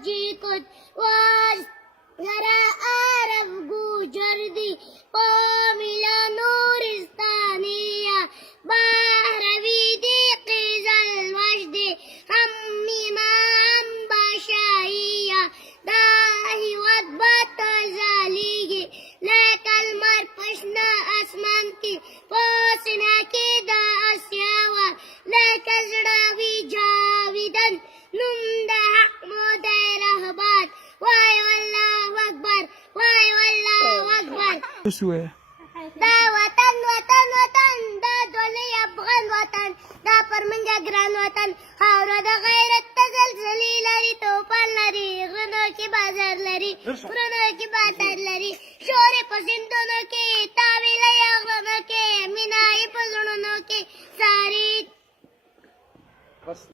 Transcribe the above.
فوجی کد واز ذرا عرب گوجر دی قوملا نورستانیہ بہروی دی قیزل وجد ہمی مان باشائیہ داہی ودبت زالیگی لیکن مر پشنا اسمان کی پوسنا کی دا اسیاوا لیکن زڑاوی جاویدن نم دا حق مودے رہبات وای واللہ اکبر وای واللہ اکبر دا وطن وطن وطن دا دولی افغان وطن دا پرمنجا گران وطن خاورو دا غیرت تزلزلی لری توپان لری غنو کی بازار لری پرونو کی باتر لری شور پسندونو کی تاویل یغنو کی مینائی پزنونو کی ساری